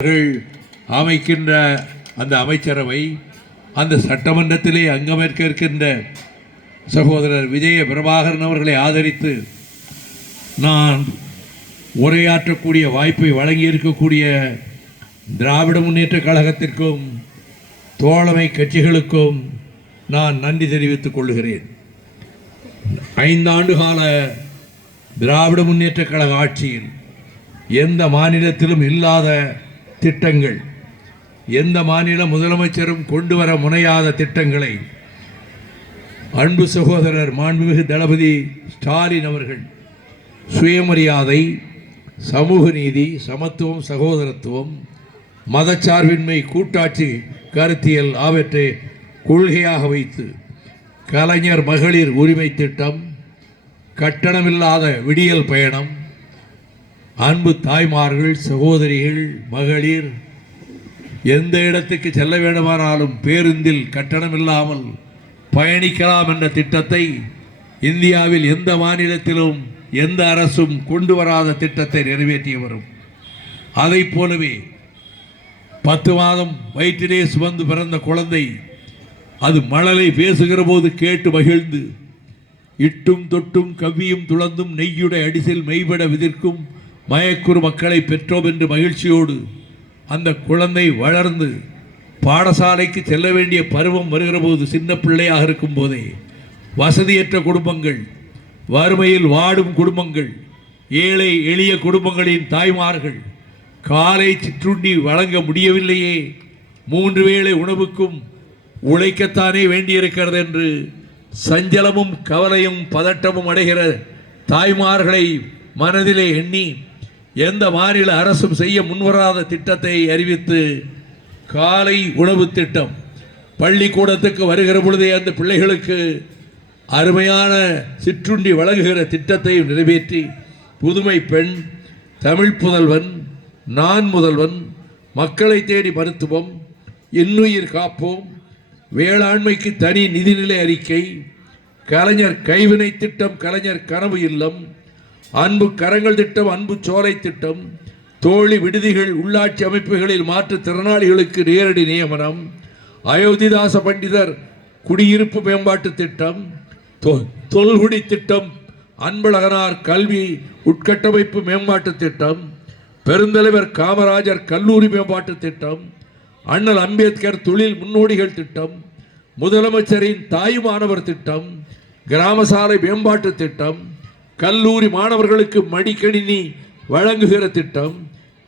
அமைக்கின்ற அந்த அமைச்சரவை அந்த சட்டமன்றத்திலே அங்கமேற்க இருக்கின்ற சகோதரர் விஜய பிரபாகரன் அவர்களை ஆதரித்து நான் உரையாற்றக்கூடிய வாய்ப்பை வழங்கியிருக்கக்கூடிய திராவிட முன்னேற்ற கழகத்திற்கும் தோழமை கட்சிகளுக்கும் நான் நன்றி தெரிவித்துக் கொள்கிறேன். 5 ஆண்டு கால திராவிட முன்னேற்ற கழக ஆட்சியில் எந்த மாநிலத்திலும் இல்லாத திட்டங்கள், எந்த மாநில முதலமைச்சரும் கொண்டு வர முனையாத திட்டங்களை அன்பு சகோதரர் மாண்புமிகு தளபதி ஸ்டாலின் அவர்கள் சுயமரியாதை, சமூக நீதி, சமத்துவம், சகோதரத்துவம், மதச்சார்பின்மை, கூட்டாட்சி கருத்தியல் ஆகியவற்றை கொள்கையாக வைத்து கலைஞர் மகளிர் உரிமை திட்டம், கட்டணமில்லாத விடியல் பயணம், அன்பு தாய்மார்கள், சகோதரிகள், மகளிர் எந்த இடத்துக்கு செல்ல வேண்டுமானாலும் பேருந்தில் கட்டணம் இல்லாமல் பயணிக்கலாம் என்ற திட்டத்தை இந்தியாவில் எந்த மாநிலத்திலும் எந்த அரசும் கொண்டு வராத திட்டத்தை நிறைவேற்றி வரும். அதை போலவே 10 மாதம் வயிற்றிலே சுமந்து பிறந்த குழந்தை அது மழலை பேசுகிற போது கேட்டு மகிழ்ந்து இட்டும் தொட்டும் கவ்வியும் துளந்தும் நெய்யுடைய அடிசில் மெய்பட விதிர்க்கும் மயக்குறு மக்களை பெற்றோம் என்று மகிழ்ச்சியோடு அந்த குழந்தை வளர்ந்து பாடசாலைக்கு செல்ல வேண்டிய பருவம் வருகிற போது சின்ன பிள்ளையாக இருக்கும் போதே வசதியற்ற குடும்பங்கள், வறுமையில் வாடும் குடும்பங்கள், ஏழை எளிய குடும்பங்களின் தாய்மார்கள் காலை சிற்றுண்டி வழங்க முடியவில்லையே, 3 வேளை உணவுக்கும் உழைக்கத்தானே வேண்டியிருக்கிறது என்று சஞ்சலமும் கவலையும் பதட்டமும் அடைகிற தாய்மார்களை மனதிலே எண்ணி எந்த மாநில அரசும் செய்ய முன்வராத திட்டத்தை அறிவித்து காலை உணவு திட்டம், பள்ளிக்கூடத்துக்கு வருகிற பொழுதே அந்த பிள்ளைகளுக்கு அருமையான சிற்றுண்டி வழங்குகிற திட்டத்தை நிறைவேற்றி புதுமை பெண், தமிழ் புதல்வன், நான் முதல்வன், மக்களை தேடி மருத்துவம், இன்னுயிர் காப்போம், வேளாண்மைக்கு தனி நிதிநிலை அறிக்கை, கலைஞர் கைவினை திட்டம், கலைஞர் கனவு இல்லம், அன்பு கரங்கள் திட்டம், அன்பு சோலை திட்டம், தோழி விடுதிகள், உள்ளாட்சி அமைப்புகளில் மாற்றுத்திறனாளிகளுக்கு நேரடி நியமனம், அயோத்திதாச பண்டிதர் குடியிருப்பு மேம்பாட்டு திட்டம், தொல்குடி திட்டம், அன்பழகனார் கல்வி உட்கட்டமைப்பு மேம்பாட்டு திட்டம், பெருந்தலைவர் காமராஜர் கல்லூரி மேம்பாட்டு திட்டம், அண்ணல் அம்பேத்கர் தொழில் முன்னோடிகள் திட்டம், முதலமைச்சரின் தாய் மாணவர் திட்டம், கிராம சாலை மேம்பாட்டு திட்டம், கல்லூரி மாணவர்களுக்கு மடிக்கணினி வழங்குகிற திட்டம்,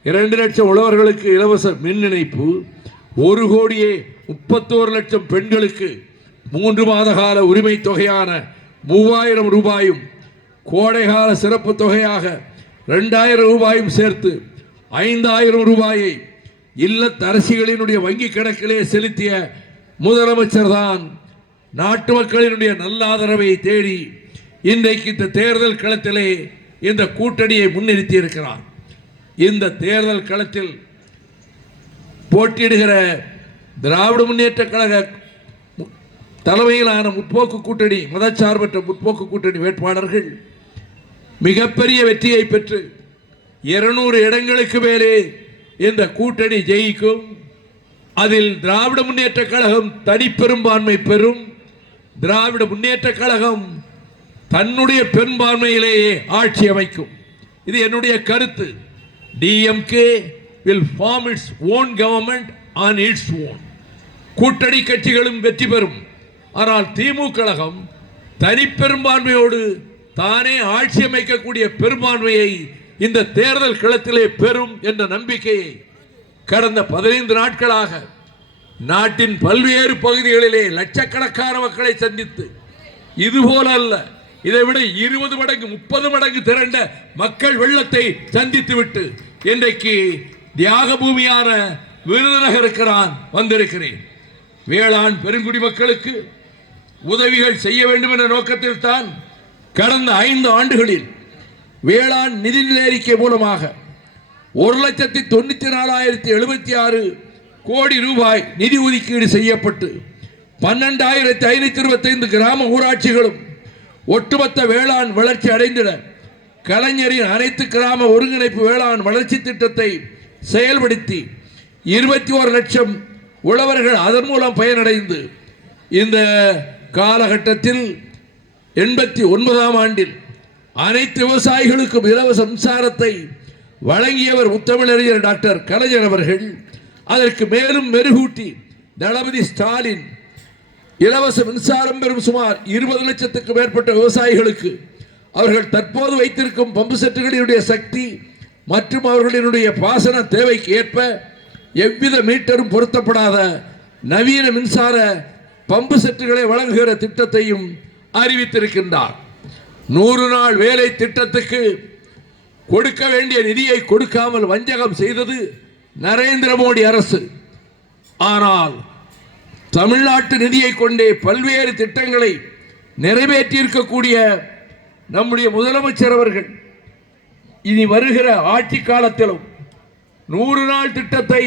2 லட்சம் உழவர்களுக்கு இலவச மின் இணைப்பு, 1,31 லட்சம் பெண்களுக்கு 3 மாத கால உரிமை தொகையான 3000 ரூபாயும் கோடைகால சிறப்பு தொகையாக 2000 ரூபாயும் சேர்த்து 5000 ரூபாயை இல்லத்தரசிகளினுடைய வங்கி கணக்கிலே செலுத்திய முதலமைச்சர் தான் நாட்டு மக்களினுடைய நல்ல ஆதரவை தேடி இன்றைக்கு இந்த தேர்தல் களத்திலே இந்த கூட்டணியை முன்னிறுத்தி இருக்கிறார். இந்த தேர்தல் களத்தில் போட்டியிடுகிற திராவிட முன்னேற்ற கழக தலைமையிலான முற்போக்கு கூட்டணி, மதச்சார்பற்ற முற்போக்கு கூட்டணி வேட்பாளர்கள் மிகப்பெரிய வெற்றியை பெற்று 200 இடங்களுக்கு மேலே இந்த கூட்டணி ஜெயிக்கும். அதில் திராவிட முன்னேற்ற கழகம் தனிப்பெரும்பான்மை பெறும். திராவிட முன்னேற்ற கழகம் தன்னுடைய பெரும்பான்மையிலேயே ஆட்சி அமைக்கும். இது என்னுடைய கருத்து. DMK will form its own government on its own. கூட்டணி கட்சிகளும் வெற்றி பெறும். ஆனால் திமுக கழகம் தனிப்பெரும்பான்மையோடு தானே ஆட்சி அமைக்கக்கூடிய பெரும்பான்மையை இந்த தேர்தல் களத்திலே பெறும் என்ற நம்பிக்கையை கடந்த 15 நாட்களாக நாட்டின் பல்வேறு பகுதிகளிலே லட்சக்கணக்கான மக்களை சந்தித்து, இதுபோல அல்ல, இதை விட 20 மடங்கு 30 மடங்கு திரண்ட மக்கள் வெள்ளத்தை சந்தித்து விட்டு இன்றைக்கு தியாக பூமியான விருதுநகருக்கு நான் வந்திருக்கிறேன். வேளாண் பெருங்குடி மக்களுக்கு உதவிகள் செய்ய வேண்டும் என்ற நோக்கத்தில் தான் கடந்த 5 ஆண்டுகளில் வேளாண் நிதிநிலை அறிக்கை மூலமாக 1,94,076 கோடி ரூபாய் நிதி ஒதுக்கீடு செய்யப்பட்டு 12,525 கிராம ஊராட்சிகளும் ஒட்டுமொத்த வேளாண் வளர்ச்சி அடைந்திட கலைஞரின் அனைத்து கிராம ஒருங்கிணைப்பு வேளாண் வளர்ச்சி திட்டத்தை செயல்படுத்தி 21 லட்சம் உழவர்கள் அதன் மூலம் பயனடைந்து இந்த காலகட்டத்தில் 89ஆம் ஆண்டில் அனைத்து விவசாயிகளுக்கும் இலவச மின்சாரத்தை வழங்கியவர் முத்தமிழறிஞர் டாக்டர் கலைஞர் அவர்கள். அதற்கு மேலும் மெருகூட்டி தளபதி ஸ்டாலின் இலவச மின்சாரம் பெறும் சுமார் 20 லட்சத்துக்கு மேற்பட்ட விவசாயிகளுக்கு அவர்கள் தற்போது வைத்திருக்கும் பம்பு செட்டுகளினுடைய சக்தி மற்றும் அவர்களினுடைய பாசன தேவைக்கு ஏற்ப எவ்வித மீட்டரும் பொருத்தப்படாத நவீன மின்சார பம்பு செட்டுகளை வழங்குகிற திட்டத்தையும் அறிவித்திருக்கின்றார். 100 நாள் வேலை திட்டத்துக்கு கொடுக்க வேண்டிய நிதியை கொடுக்காமல் வஞ்சகம் செய்தது நரேந்திர மோடி அரசு. ஆனால் தமிழ்நாட்டு நிதியை கொண்டே பல்வேறு திட்டங்களை நிறைவேற்றியிருக்கக்கூடிய நம்முடைய முதலமைச்சர் அவர்கள் இனி வருகிற ஆட்சி காலத்திலும் 100 நாள் திட்டத்தை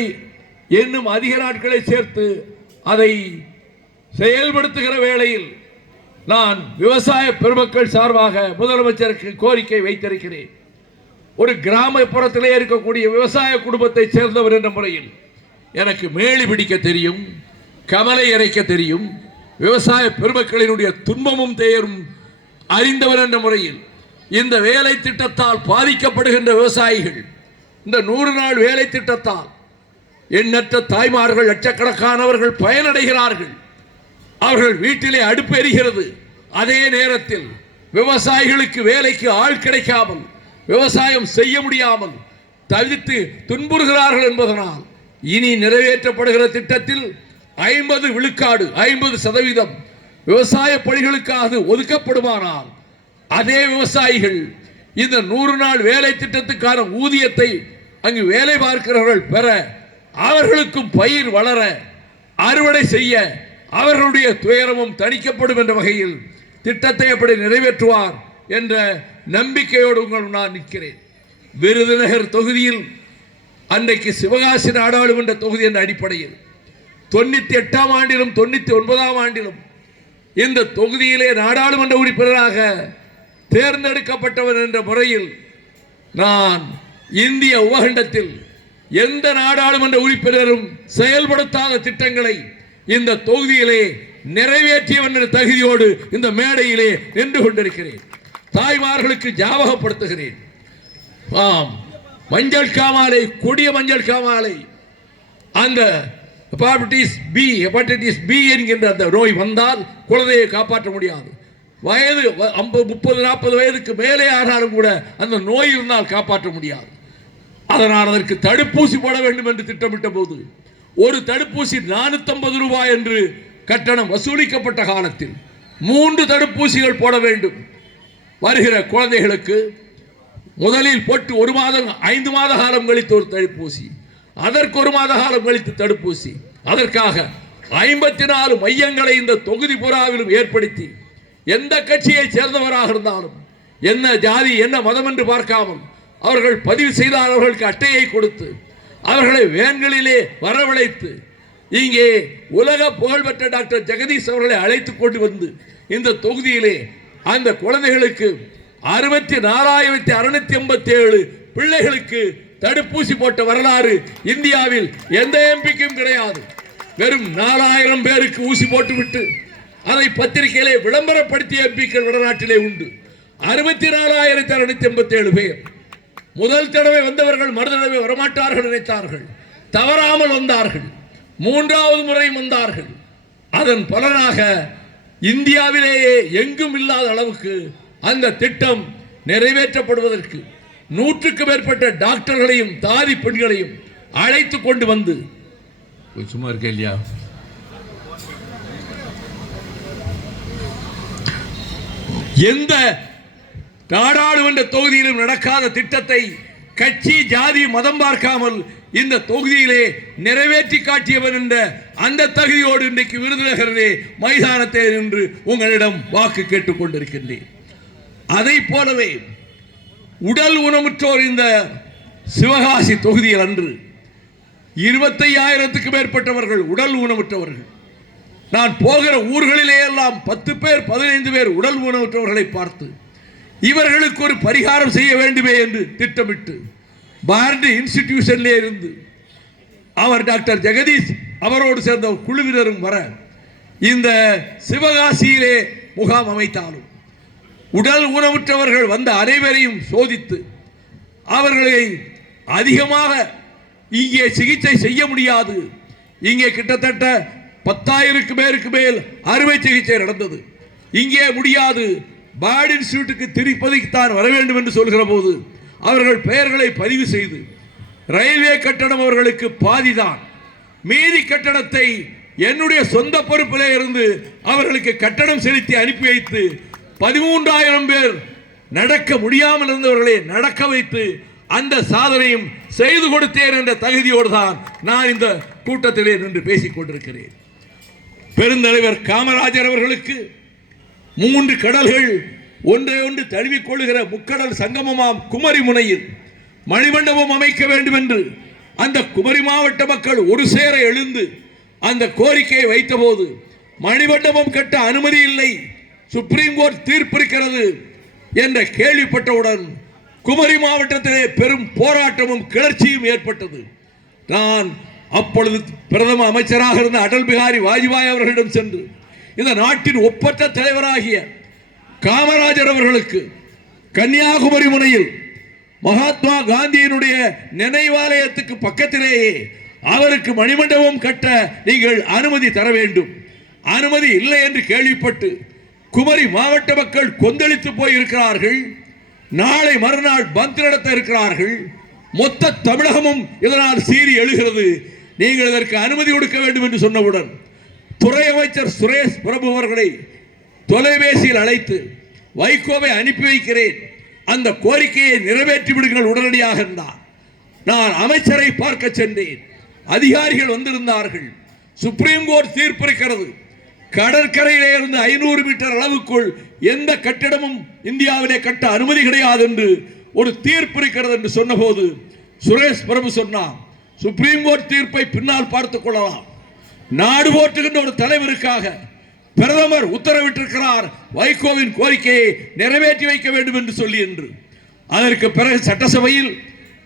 இன்னும் அதிக நாட்களை சேர்த்து அதை செயல்படுத்துகிற வேளையில் நான் விவசாய பெருமக்கள் சார்பாக முதலமைச்சருக்கு கோரிக்கை வைத்திருக்கிறேன். ஒரு கிராமப்புறத்திலே இருக்கக்கூடிய விவசாய குடும்பத்தை சேர்ந்தவர் என்ற முறையில் எனக்கு மேலி பிடிக்க தெரியும், கமலை இறைக்க தெரியும், விவசாய பெருமக்களினுடைய துன்பமும் தேரும் அறிந்தவர் என்ற முறையில் இந்த வேலை திட்டத்தால் பாதிக்கப்படுகின்ற விவசாயிகள் இந்த 100 நாள் வேலை திட்டத்தால் எண்ணற்ற தாய்மார்கள் லட்சக்கணக்கானவர்கள் பயனடைகிறார்கள். அவர்கள் வீட்டிலே அடுப்பு எரிகிறது. அதே நேரத்தில் விவசாயிகளுக்கு வேலைக்கு ஆள் கிடைக்காமல் விவசாயம் செய்ய முடியாமல் தவிர்த்து துன்புறுகிறார்கள் என்பதனால் இனி நிறைவேற்றப்படுகிற திட்டத்தில் 50 விழுக்காடு 50% விவசாய பணிகளுக்காக ஒதுக்கப்படுமானால் அதே விவசாயிகள் இந்த 100 நாள் வேலை திட்டத்துக்கான ஊதியத்தை அங்கு வேலை பார்க்கிறவர்கள் பெற, அவர்களுக்கும் பயிர் வளர, அறுவடை செய்ய அவர்களுடைய துயரமும் தணிக்கப்படும் என்ற வகையில் திட்டத்தை அப்படி நிறைவேற்றுவார் என்ற நம்பிக்கையோடு உங்கள் நான் நிற்கிறேன். விருதுநகர் தொகுதியில் அன்றைக்கு சிவகாசி நாடாளுமன்ற தொகுதி என்ற அடிப்படையில் 98ஆம் ஆண்டிலும் 99ஆம் ஆண்டிலும் இந்த தொகுதியிலே நாடாளுமன்ற உறுப்பினராக தேர்ந்தெடுக்கப்பட்டவர் என்ற முறையில் நான் இந்திய உபகண்டத்தில் எந்த நாடாளுமன்ற உறுப்பினரும் செயல்படுத்தாத திட்டங்களை இந்த தொகுதியிலே நிறைவேற்றியவன் என்ற தகுதியோடு இந்த மேடையிலே நின்று கொண்டிருக்கிறேன். தாய்மார்களுக்கு ஞாபகப்படுத்துகிறேன். ஆம், மஞ்சள் காமாலை, கொடிய மஞ்சள் காமாலை, அந்த ஹெப்படைட்டிஸ் பி என்கின்ற அந்த நோய் வந்தால் குழந்தையை காப்பாற்ற முடியாது. வயது 30-40 வயதுக்கு மேலே ஆனாலும் கூட அந்த நோய் இருந்தால் காப்பாற்ற முடியாது. அதனால் அதற்கு தடுப்பூசி போட வேண்டும் என்று திட்டமிட்ட போது ஒரு தடுப்பூசி 450 ரூபாய் என்று கட்டணம் வசூலிக்கப்பட்ட காலத்தில் 3 தடுப்பூசிகள் போட வேண்டும். வருகிற குழந்தைகளுக்கு முதலில் போட்டு 1 மாதம் 5 மாத காலம் கழித்து ஒரு தடுப்பூசி, அதற்கு 1 மாத காலம் கழித்து தடுப்பூசி. அதற்காக 54 மையங்களை இந்த தொகுதி புறாவிலும் ஏற்படுத்தி எந்த கட்சியை சேர்ந்தவராக இருந்தாலும் என்ன ஜாதி என்ன மதம் என்று பார்க்காமல் அவர்கள் பதிவு செய்தால் அவர்களுக்கு அட்டையை கொடுத்து அவர்களை வேன்களிலே வரவழைத்து இங்கே உலக புகழ்பெற்ற டாக்டர் ஜெகதீஷ் அவர்களை அழைத்துக் கொண்டு வந்து இந்த தொகுதியிலே அந்த குழந்தைகளுக்கு 64,687 பிள்ளைகளுக்கு தடுப்பூசி போட்ட வரலாறு இந்தியாவில் எந்த எம்பிக்கும் கிடையாது. வெறும் 4,000 பேருக்கு ஊசி போட்டுவிட்டு அதை பத்திரிகையிலே விளம்பரப்படுத்திய எம்பிக்கள் வடநாட்டிலே உண்டு. 64,687 பேர். முதல் தடவை வந்தவர்கள் மறுதடவை வரமாட்டார்கள் நினைத்தார்கள், தவறாமல் வந்தார்கள். 3வது முறை வந்தார்கள். அதன் பலனாக இந்தியாவிலேயே எங்கும் இல்லாத அளவுக்கு அந்த திட்டம் நிறைவேற்றப்படுவதற்கு 100க்கும் மேற்பட்ட டாக்டர்களையும் தாதி பெண்களையும் அழைத்து கொண்டு வந்து சும்மா இருக்க இல்லையா எந்த நாடாளுமன்ற தொகுதியிலும் நடக்காத திட்டத்தை கட்சி ஜாதி மதம் பார்க்காமல் இந்த தொகுதியிலே நிறைவேற்றி காட்டியவன் என்ற அந்த தகுதியோடு இன்றைக்கு விருதுநகரிலே மைதானத்தை நின்று உங்களிடம் வாக்கு கேட்டுக் கொண்டிருக்கின்றேன். அதை போலவே உடல் ஊனமுற்றோர் இந்த சிவகாசி தொகுதியில் அன்று 25,000க்கு மேற்பட்டவர்கள் உடல் ஊனமுற்றவர்கள். நான் போகிற ஊர்களிலே எல்லாம் 10 பேர் 15 பேர் உடல் ஊனமுற்றவர்களை பார்த்து இவர்களுக்கு ஒரு பரிகாரம் செய்ய வேண்டுமே என்று திட்டமிட்டு பாரதி இன்ஸ்டிடியூஷன்லே இருந்து அவர் டாக்டர் ஜெகதீஷ் அவரோடு சேர்ந்த குழுவினரும் வர இந்த சிவகாசியிலே முகாம் அமைத்தாலும் உடல் ஊனமுற்றவர்கள் வந்த அனைவரையும் சோதித்து அவர்களை அதிகமாக இங்கே சிகிச்சை செய்ய முடியாது. இங்கே கிட்டத்தட்ட 10,000 பேருக்கு மேல் அறுவை சிகிச்சை நடந்தது. இங்கே முடியாது, பாடி இன்ஸ்டிடியூட்டுக்கு திருப்பதிக்குத்தான் வர வேண்டும் என்று சொல்கிற போது அவர்கள் பெயர்களை பதிவு செய்து ரயில்வே கட்டணம் அவர்களுக்கு பாதிதான், மீதி கட்டணத்தை என்னுடைய சொந்த பொறுப்பிலே இருந்து அவர்களுக்கு கட்டணம் செலுத்தி அனுப்பி வைத்து 13,000 பேர் நடக்க முடியாமல் இருந்தவர்களை நடக்க வைத்து அந்த சாதனையும் செய்து கொடுத்தேன் என்ற தகுதியோடு தான் நான் இந்த கூட்டத்திலே நின்று பேசிக் கொண்டிருக்கிறேன். பெருந்தலைவர் காமராஜர் அவர்களுக்கு 3 கடல்கள் ஒன்றை ஒன்று தழுவிக்கொள்ளுகிற முக்கடல் சங்கமமாம் குமரி முனையில் மணிமண்டபம் அமைக்க வேண்டும் என்று அந்த குமரி மாவட்ட மக்கள் ஒரு சேர எழுந்து அந்த கோரிக்கையை வைத்த போது மணிமண்டபம் கட்ட அனுமதி இல்லை, சுப்ரீம் கோர்ட் தீர்ப்பிருக்கிறது என்ற கேள்விப்பட்டவுடன் குமரி மாவட்டத்திலே பெரும் போராட்டமும் கிளர்ச்சியும் ஏற்பட்டது. நான் அப்பொழுது பிரதம அமைச்சராக இருந்த அடல் பிகாரி வாஜ்பாய் அவர்களிடம் சென்று இந்த நாட்டின் ஒப்பற்ற தலைவராகிய காமராஜர் அவர்களுக்கு கன்னியாகுமரி முனையில் மகாத்மா காந்தியினுடைய நினைவாலயத்துக்கு பக்கத்திலேயே அவருக்கு மணிமண்டபம் கட்ட நீங்கள் அனுமதி தர வேண்டும். அனுமதி இல்லை என்று கேள்விப்பட்டு குமரி மாவட்ட மக்கள் கொந்தளித்து போயிருக்கிறார்கள். நாளை மறுநாள் பந்த் நடத்த இருக்கிறார்கள். மொத்த தமிழகமும் இதனால் சீறி எழுகிறது. நீங்கள் இதற்கு அனுமதி கொடுக்க வேண்டும் என்று சொன்னவுடன் துறை அமைச்சர் சுரேஷ் பிரபு அவர்களை தொலைபேசியில் அழைத்து வைகோவை அனுப்பி வைக்கிறேன், அந்த கோரிக்கையை நிறைவேற்றி விடுங்கள் உடனடியாக என்றார். நான் அமைச்சரை பார்க்க சென்றேன். அதிகாரிகள் வந்திருந்தார்கள். சுப்ரீம் கோர்ட் தீர்ப்பிருக்கிறது, கடற்கரையிலே இருந்து 500 மீட்டர் அளவுக்குள் எந்த கட்டிடமும் இந்தியாவிலே கட்ட அனுமதி கிடையாது என்று ஒரு தீர்ப்பு இருக்கிறது என்று சொன்னபோது சுரேஷ் பிரபு சொன்னார், சுப்ரீம் கோர்ட் தீர்ப்பை பின்னால் பார்த்துக் கொள்ளலாம், நாடு போற்றுகின்ற ஒரு தலைவருக்காக பிரதமர் உத்தரவிட்டிருக்கிறார், வைகோவின் கோரிக்கையை நிறைவேற்றி வைக்க வேண்டும் என்று சொல்லி என்று. அதற்கு பிறகு சட்டசபையில்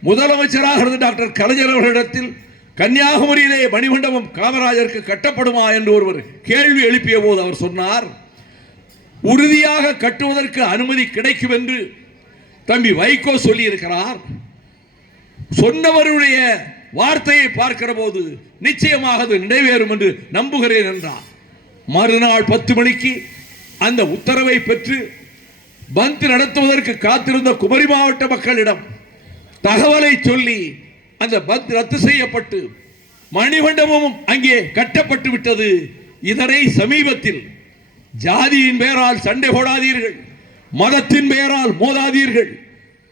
முதலமைச்சராக இருந்த டாக்டர் கலைஞர் அவர்களிடத்தில் கன்னியாகுமரியிலே மணிமண்டபம் காமராஜருக்கு கட்டப்படுமா என்று ஒருவர் கேள்வி எழுப்பிய போது அவர் சொன்னார், உறுதியாக கட்டுவதற்கு அனுமதி கிடைக்கும் என்று தம்பி வைகோ சொல்லி இருக்கிறார். சொன்னவருடைய வார்த்தையை பார்க்கிற போது நிச்சயமாக அது நிறைவேறும் என்று நம்புகிறேன் என்றார். மறுநாள் 10 மணிக்கு அந்த உத்தரவை பெற்று பந்த் நடத்துவதற்கு காத்திருந்த குமரி மாவட்ட மக்களிடம் தகவலை சொல்லி அந்த பந்த் ரத்து செய்யப்பட்டு மணிமண்டபமும் அங்கே கட்டப்பட்டு விட்டது. இதனை சமீபத்தில் ஜாதியின் பெயரால் சண்டை போடாதீர்கள், மதத்தின் பெயரால் மோதாதீர்கள்,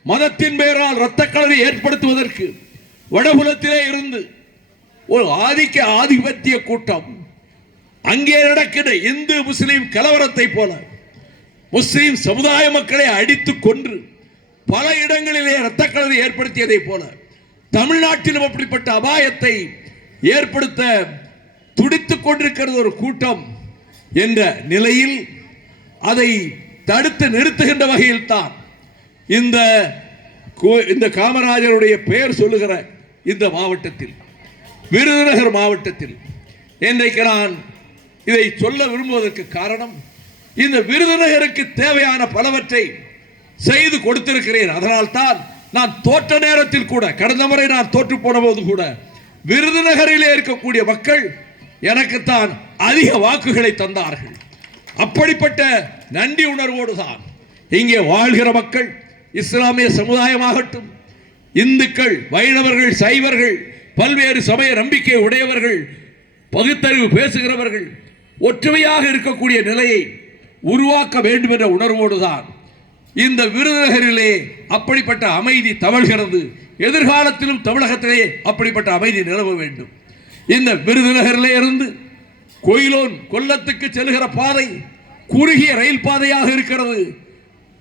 மதத்தின் பெயரால் இரத்த கலரை ஏற்படுத்துவதற்கு வடபுலத்திலே இருந்து ஒரு ஆதிபத்திய கூட்டம் அங்கே நடக்கிற இந்து முஸ்லிம் கலவரத்தை போல முஸ்லிம் சமுதாய மக்களை அடித்து கொன்று பல இடங்களிலே இரத்த கலரை ஏற்படுத்தியதை போல தமிழ்நாட்டிலும் அப்படிப்பட்ட அபாயத்தை ஏற்படுத்த துடித்துக் கொண்டிருக்கிறது ஒரு கூட்டம் என்ற நிலையில் அதை தடுத்து நிறுத்துகின்ற வகையில் தான் இந்த காமராஜருடைய பெயர் சொல்லுகிற இந்த மாவட்டத்தில், விருதுநகர் மாவட்டத்தில் இன்றைக்கு நான் இதை சொல்ல விரும்புவதற்கு காரணம், இந்த விருதுநகருக்கு தேவையான பலவற்றை செய்து கொடுத்திருக்கிறேன். அதனால் தான் நான் தோற்ற நேரத்தில் கூட, கடந்த முறை நான் தோற்று போன போது கூட விருதுநகரிலே இருக்கக்கூடிய மக்கள் எனக்குத்தான் அதிக வாக்குகளை தந்தார்கள். அப்படிப்பட்ட நன்றி உணர்வோடு தான் இங்கே வாழ்கிற மக்கள், இஸ்லாமிய சமுதாயமாகட்டும், இந்துக்கள், வைணவர்கள், சைவர்கள், பல்வேறு சமய நம்பிக்கை உடையவர்கள், பகுத்தறிவு பேசுகிறவர்கள் ஒற்றுமையாக இருக்கக்கூடிய நிலையை உருவாக்க வேண்டும் என்ற உணர்வோடு தான் இந்த விருதுநகரிலே அப்படிப்பட்ட அமைதி தவழ்கிறது. எதிர்காலத்திலும் தமிழகத்திலே அப்படிப்பட்ட அமைதி நிலவ வேண்டும். இந்த விருதுநகரிலே இருந்து கொல்லத்துக்கு செல்கிற பாதை குறுகிய ரயில் பாதையாக இருக்கிறது.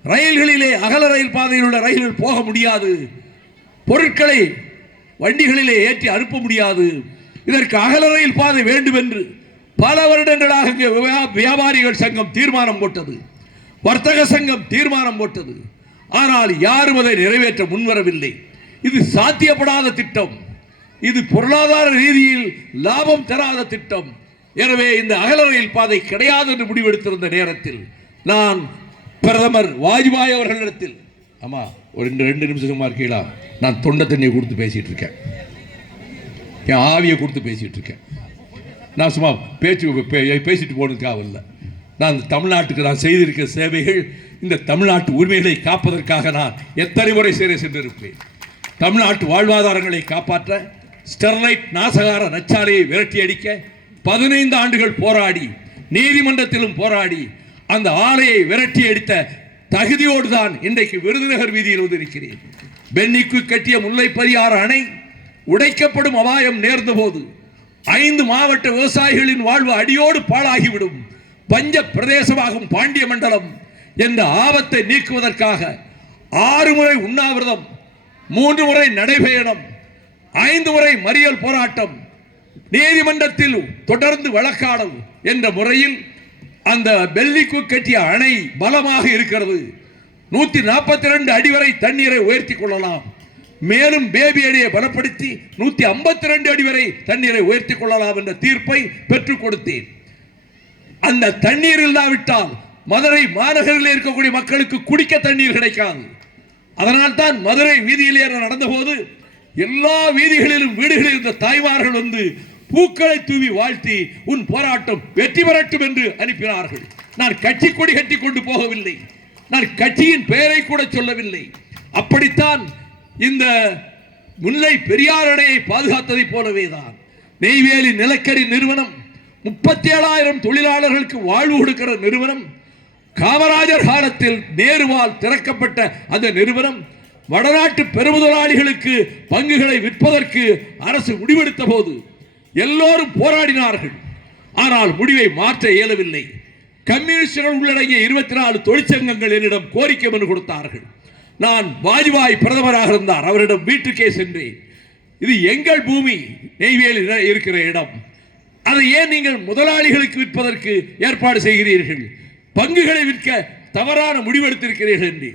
ரயில்களிலே அகல ரயில் பாதையில் உள்ள ரயில்கள் போக முடியாது, பொருட்களை வண்டிகளிலே ஏற்றி அனுப்ப முடியாது. இதற்கு அகல ரயில் பாதை வேண்டும் என்று பல வருடங்களாக வியாபாரிகள் சங்கம் தீர்மானம் போட்டது, வர்த்தக சங்கம் தீர்மானம் போட்டது. ஆனால் யாரும் அதை நிறைவேற்ற முன்வரவில்லை. இது சாத்தியப்படாத திட்டம். இது பொருளாதார ரீதியில் லாபம் தராத திட்டம். எனவே இந்த அகல ரயில் பாதை கிடையாது என்று முடிவெடுத்திருந்த நேரத்தில் நான் பிரதமர் வாஜ்பாய் அவர்களிடத்தில், ஆமா ஒரு 2 நிமிஷம் சும்மா இருக்கீங்களா, நான் தொண்டை தண்ணியை கொடுத்து பேசிட்டு இருக்கேன், என் ஆவியை கொடுத்து பேசிட்டு இருக்கேன். நான் சும்மா பேசிட்டு போனதுக்காக இல்லை. நான் தமிழ்நாட்டுக்கு நான் செய்திருக்கிற சேவைகள், இந்த தமிழ்நாட்டு உரிமைகளை காப்பதற்காக நான் எத்தனை முறை சிறை சென்றிருப்பேன். தமிழ்நாட்டு வாழ்வாதாரங்களை காப்பாற்ற, ஸ்டெர்லைட் நாசகார நச்சாலையை விரட்டி அடிக்க 15 ஆண்டுகள் போராடி, நீதிமன்றத்திலும் போராடி அந்த ஆலையை விரட்டி அடித்த தகுதியோடு தான் இன்றைக்கு விருதுநகர் வீதியில் வந்திருக்கிறேன். பென்னிக்கு கட்டிய முல்லை பெரியாறு அணை உடைக்கப்படும் அபாயம் நேர்ந்த போது 5 மாவட்ட விவசாயிகளின் வாழ்வு அடியோடு பாழாகிவிடும், பஞ்ச பிரதேசமாகும் பாண்டிய மண்டலம் என்ற ஆபத்தை நீக்குவதற்காக 6 முறை உண்ணாவிரதம், 3 முறை நடைபயணம், 5 முறை மறியல் போராட்டம், நீதிமன்றத்தில் தொடர்ந்து வழக்காடல் என்ற முறையில் அந்த பெல்லிக்கு கட்டிய அணை பலமாக இருக்கிறது. 142 அடி வரை தண்ணீரை உயர்த்தி கொள்ளலாம். மேலும் பேபி அணையை பலப்படுத்தி 152 அடி வரை தண்ணீரை உயர்த்தி கொள்ளலாம் என்ற தீர்ப்பை பெற்றுக் கொடுத்தேன். அந்த தண்ணீர் இல்லாவிட்டால் மதுரை மாநகரில் இருக்கக்கூடிய மக்களுக்கு குடிக்க தண்ணீர் கிடைக்காது. அதனால் தான் மதுரை வீதியிலே நடந்த போது எல்லா வீதிகளிலும் வீடுகளில் இருந்த தாய்மார்கள் வந்து பூக்களை தூவி வாழ்த்தி உன் போராட்டம் வெற்றி பெறட்டும் என்று அனுப்பினார்கள். நான் கட்சி கொடி கட்டி கொண்டு போகவில்லை, நான் கட்சியின் பெயரை கூட சொல்லவில்லை. அப்படித்தான் இந்த முல்லை பெரியாறு அணையை பாதுகாத்ததை போலவே தான் நெய்வேலி நிலக்கரி நிறுவனம் 37,000 தொழிலாளர்களுக்கு வாழ்வு கொடுக்கிற நிறுவனம், காமராஜர் காலத்தில் நேருவால் திறக்கப்பட்ட அந்த நிறுவனம் வடநாட்டு பெருமுதலாளிகளுக்கு பங்குகளை விற்பதற்கு அரசு முடிவெடுத்த போது எல்லோரும் போராடினார்கள். ஆனால் முடிவை மாற்ற இயலவில்லை. கம்யூனிஸ்டுகள் உள்ளடங்கிய 24 தொழிற்சங்கங்கள் என்னிடம் கோரிக்கை மனு கொடுத்தார்கள். நான் வாஜ்பாய் பிரதமராக இருந்தார், அவரிடம் வீட்டுக்கே சென்றேன். இது எங்கள் பூமி, நெய்வேலி இருக்கிற இடம், அதை ஏன் நீங்கள் முதலாளிகளுக்கு விற்பதற்கு ஏற்பாடு செய்கிறீர்கள், பங்குகளை விற்க தவறான முடிவெடுத்திருக்கிறீர்கள் என்று.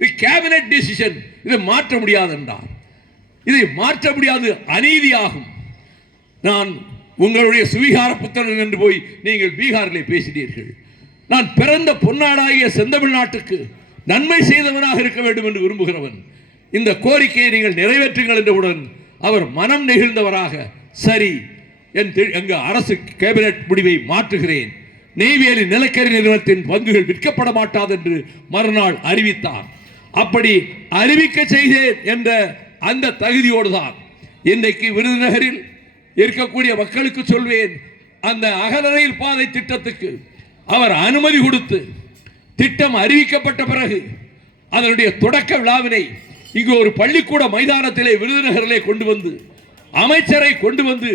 இது கேபினட் டிசிஷன், இதை மாற்ற முடியாது என்றார். இதை மாற்ற முடியாது, அநீதியாகும். நான் உங்களுடைய சுவீகார புத்திரன் என்று போய் நீங்கள் பீகாரிலே பேசினீர்கள். நான் பிறந்த பொன்னாடாகிய செந்தமிழ்நாட்டுக்கு நன்மை செய்தவனாக இருக்க வேண்டும் என்று விரும்புகிறவன். இந்த கோரிக்கையை நீங்கள் நிறைவேற்றுங்கள் என்றவுடன் அவர் மனம் நெகிழ்ந்தவராக, சரி எங்க அரசு கேபினட் முடிவை மாற்றுகிறேன், நெய்வேலி நிலக்கரி நிறுவனத்தின் பங்குகள் விற்கப்பட மாட்டாது என்று மறுநாள் அறிவித்தார். அப்படி அறிவிக்க செய்தேன் என்ற அந்த தகுதியோடு தான் இன்றைக்கு விருதுநகரில் இருக்கக்கூடிய மக்களுக்கு சொல்வேன், அந்த அகல ரயில் பாதை திட்டத்துக்கு அவர் அனுமதி கொடுத்து திட்டம் அறிவிக்கப்பட்ட பிறகு அதனுடைய தொடக்க விழாவினை இங்கு ஒரு பள்ளிக்கூட மைதானத்திலே விருதுநகரிலே கொண்டு வந்து அமைச்சரை கொண்டு வந்து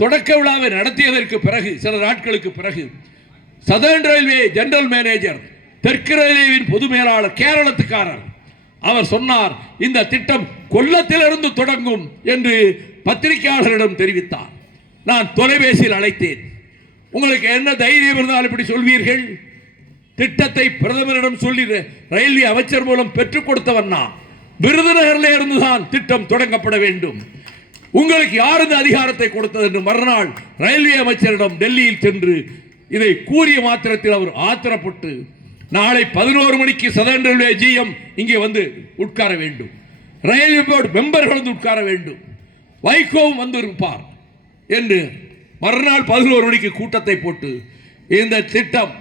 தொடக்க விழாவை நடத்தியதற்கு பிறகு சில நாட்களுக்கு பிறகு சதர்ன் ரயில்வே ஜெனரல் மேனேஜர், தெற்கு ரயில்வேவின் பொது மேலாளர், கேரளத்துக்காரர், அவர் சொன்னார் இந்த திட்டம் கொல்லத்திலிருந்து தொடங்கும் என்று பத்திரிகையாளர்களிடம் தெரிவித்தார். நான் தொலைபேசியில் அழைத்தேன். உங்களுக்கு என்ன தைரியம் இருந்தால் இப்படி சொல்வீர்கள்? திட்டத்தை பிரதமரிடம் சொல்லி ரயில்வே அமைச்சர் மூலம் பெற்றுக் கொடுத்தவன் நான். விருதுநகரில் இருந்துதான் திட்டம் தொடங்கப்பட வேண்டும். உங்களுக்கு யார் இந்த அதிகாரத்தை கொடுத்தது என்று மறுநாள் ரயில்வே அமைச்சரிடம் டெல்லியில் சென்று இதை கூறிய மாத்திரத்தில் அவர் ஆத்திரப்பட்டு, நாளை 11 மணிக்கு சதர்ன் ரயில்வே ஜிஎம் இங்கே வந்து உட்கார வேண்டும், ரயில்வே போர்டு மெம்பர்கள் வந்து உட்கார வேண்டும், வைகோவும் வந்து இருப்பார் என்று மறுநாள் 11 மணிக்கு கூட்டத்தை போட்டு இந்த திட்டம்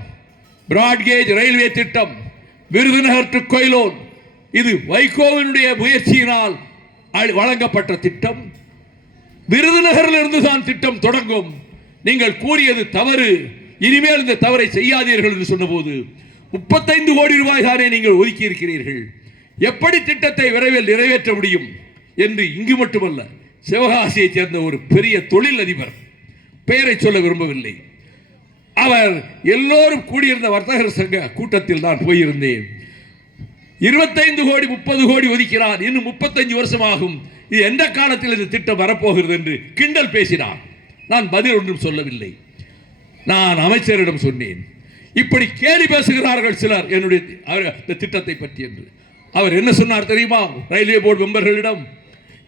பிராட்கேஜ் ரயில்வே திட்டம் விருதுநகர் டு கொயிலோன், இது வைகோவினுடைய முயற்சியினால் வழங்கப்பட்ட திட்டம். விருதுநகரில் இருந்து தான் திட்டம் தொடங்கும், நீங்கள் கூறியது தவறு, இனிமேல் இந்த தவறை செய்யாதீர்கள் என்று சொன்னபோது 35 கோடி ரூபாய் தானே நீங்கள் ஒதுக்கி இருக்கிறீர்கள், எப்படி திட்டத்தை விரைவில் நிறைவேற்ற முடியும் என்று இங்கு மட்டுமல்ல சிவகாசியைச் சேர்ந்த ஒரு பெரிய தொழில் அதிபர், பெயரை சொல்ல விரும்பவில்லை, அவர் எல்லோரும் கூடியிருந்த வர்த்தகர் சங்க கூட்டத்தில் நான் போயிருந்தேன். 25 கோடி 30 கோடி ஒதுக்கிறார், இன்னும் 35 வருஷமாகும், இது எந்த காலத்தில் இந்த திட்டம் வரப்போகிறது என்று கிண்டல் பேசினார். நான் பதில் ஒன்றும் சொல்லவில்லை. நான் அமைச்சரிடம் சொன்னேன், இப்படி கேலி பேசுகிறார்கள் சிலர் என்னுடைய திட்டத்தை பற்றி என்று. அவர் என்ன சொன்னார் தெரியுமா? ரயில்வே போர்டு மெம்பர்களிடம்,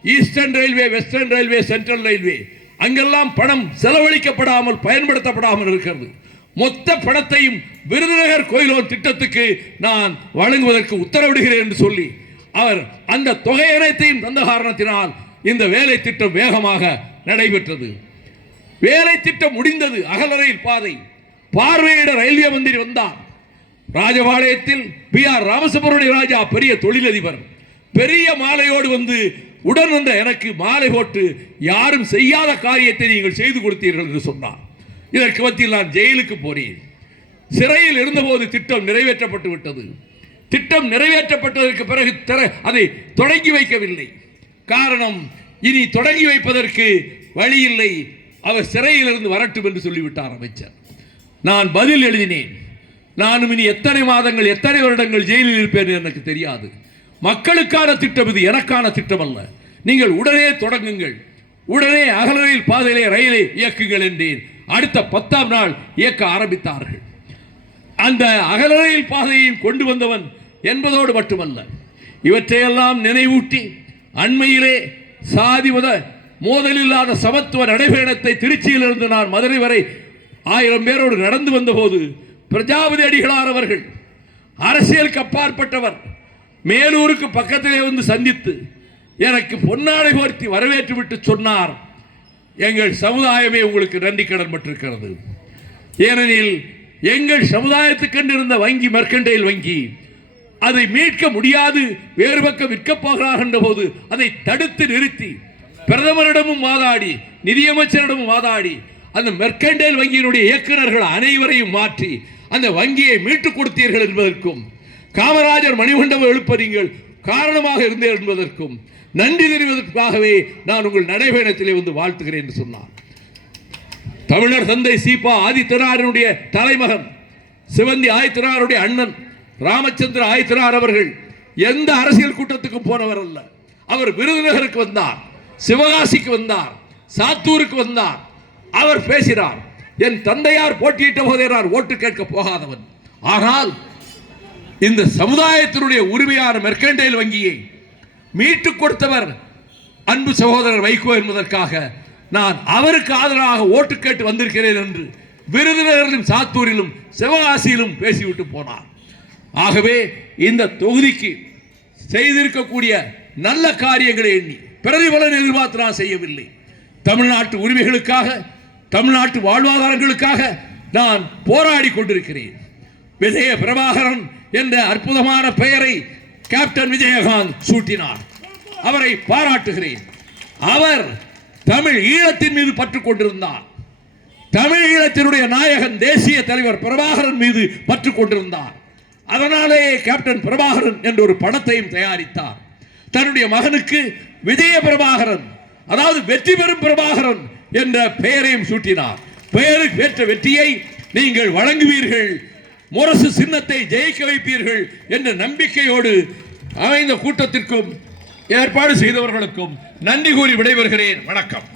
eastern railway, western railway, central railway, அங்கெல்லாம் பணம் செலவழிக்கப்படாமல் பயன்படுத்தப்படாமல் இருக்கிறது. மொத்த பணத்தையும் விருதுநகர் கோயிலோன் திட்டத்துக்கு நான் வழங்குவதற்கு உத்தரவிடுகிறேன் என்று சொல்லி அவர் அந்த தொகை அனைத்தையும் தந்த காரணத்தினால் இந்த வேலை திட்டம் வேகமாக நடைபெற்றது. வேலை திட்டம் முடிந்தது. அகல ரயில் பாதை பார்வையிட ரயில்வே மந்திரி வந்தார். ராஜபாளையத்தில் B.R. ராமசுப்ரமணிய ராஜா பெரிய தொழிலதிபர் பெரிய மாலையோடு வந்து உடன் வந்த எனக்கு மாலை போட்டு யாரும் செய்யாத காரியத்தை நீங்கள் செய்து கொடுத்தீர்கள் என்று சொன்னார். இதற்கு மத்தியில் நான் ஜெயிலுக்கு போனேன். சிறையில் இருந்தபோது திட்டம் நிறைவேற்றப்பட்டு விட்டது. திட்டம் நிறைவேற்றப்பட்டதற்கு பிறகு அதை தொடங்கி வைக்கவில்லை. காரணம், இனி தொடங்கி வைப்பதற்கு வழி இல்லை, அவர் சிறையில் இருந்து வரட்டும் என்று சொல்லிவிட்டார் அமைச்சர். நான் பதில் எழுதினேன். நானும் இனி எத்தனை மாதங்கள் எத்தனை வருடங்கள் ஜெயிலில் இருப்பேன் எனக்கு தெரியாது. மக்களுக்கான திட்டம் இது, எனக்கான திட்டம் அல்ல. நீங்கள் உடனே தொடங்குங்கள், உடனே அகல ரயில் பாதையிலே ரயிலை இயக்குங்கள் என்றேன். அடுத்த 10ஆம் நாள் இயக்க ஆரம்பித்தார்கள். அந்த அகல ரயில் பாதையையும் கொண்டு வந்தவன் என்பதோடு மட்டுமல்ல, இவற்றையெல்லாம் நினைவூட்டி அண்மையிலே சாதி மத மோதலில்லாத சமத்துவ நடைபயணத்தை திருச்சியிலிருந்து நான் மதுரை வரை 1000 பேரோடு நடந்து வந்தபோது பிரஜாபதி அடிகளார் அவர்கள் அரசியலுக்கு அப்பாற்பட்டவர் மேலூருக்கு பக்கத்திலே வந்து சந்தித்து எனக்கு பொன்னாடை போர்த்தி வரவேற்று விட்டு சொன்னார், எங்கள் சமுதாயமே உங்களுக்கு நன்றி கடன் பட்டிருக்கிறது. ஏனெனில் எங்கள் சமுதாயத்துக்கென்று இருந்த வங்கி மெர்கண்டைல் வங்கி, அதை மீட்க முடியாது, வேறு பக்கம் விற்கப் போகிறார் என்ற போது அதை தடுத்து நிறுத்தி பிரதமரிடமும் வாதாடி நிதியமைச்சரிடமும் வாதாடி அந்த மெர்கண்டைல் வங்கியினுடைய இயக்குநர்கள் அனைவரையும் மாற்றி அந்த வங்கியை மீட்டுக் கொடுத்தீர்கள் என்பதற்கும், காமராஜர் மணிமண்டபம் எழுப்ப நீங்கள் காரணமாக இருந்தீர்கள் என்பதற்கும் நன்றி தெரிவதற்காகவே நான் உங்கள் நடைபயணத்திலே வந்து வாழ்த்துகிறேன் என்று சொன்னார். தமிழர் தந்தை சீபா ஆதித்தனாருடைய தலைமகன் சிவந்தி ஆதித்தனாருடைய அண்ணன் ராமச்சந்திர ஆதித்தனார் அவர்கள் எந்த அரசியல் கூட்டத்துக்கும் போனவர் அல்ல. அவர் விருதுநகருக்கு வந்தார், சிவகாசிக்கு வந்தார், சாத்தூருக்கு வந்தார். அவர் பேசினார், என் தந்தையார் போட்டியிட்ட போதே நான் ஓட்டு கேட்க போகாதவன், ஆனால் இந்த சமுதாயத்தினுடைய உரிமையான மெர்கண்டைல் வங்கியை மீட்டுக் கொடுத்தவர் அன்பு சகோதரர் வைகோ என்பதற்காக நான் அவருக்கு ஆதரவாக ஓட்டு கேட்டு வந்திருக்கிறேன் என்று விருதுநகரிலும் சாத்தூரிலும் சிவகாசியிலும் பேசிவிட்டு போனார். ஆகவே இந்த தொகுதிக்கு செய்திருக்கக்கூடிய நல்ல காரியங்களை எண்ணி பிரதிபலன் எதிர்பார்த்து நான் செய்யவில்லை. தமிழ்நாட்டு உரிமைகளுக்காக, தமிழ்நாட்டு வாழ்வாதாரங்களுக்காக நான் போராடி கொண்டிருக்கிறேன். விஜய பிரபாகரன் என்ற அற்புதமான பெயரை கேப்டன் விஜயகாந்த் சூட்டினார். அவரை பாராட்டுகிறேன். அவர் தமிழ் ஈழத்தின் மீது பற்று கொண்டிருந்தார். தமிழ் ஈழத்தினுடைய நாயகன் தேசிய தலைவர் பிரபாகரன் மீது பற்று கொண்டிருந்தார். அதனாலே கேப்டன் பிரபாகரன் என்ற ஒரு படத்தையும் தயாரித்தார். தன்னுடைய மகனுக்கு விஜய பிரபாகரன், அதாவது வெற்றி பெறும் பிரபாகரன் என்ற பெயரையும் சூட்டினார். பெயருக்கு ஏற்ற வெற்றியை நீங்கள் வழங்குவீர்கள், முரசு சின்னத்தை ஜெயிக்க வைப்பீர்கள் என்ற நம்பிக்கையோடு அமைந்த கூட்டத்திற்கும் ஏற்பாடு செய்தவர்களுக்கும் நன்றி கூறி விடைபெறுகிறேன். வணக்கம்.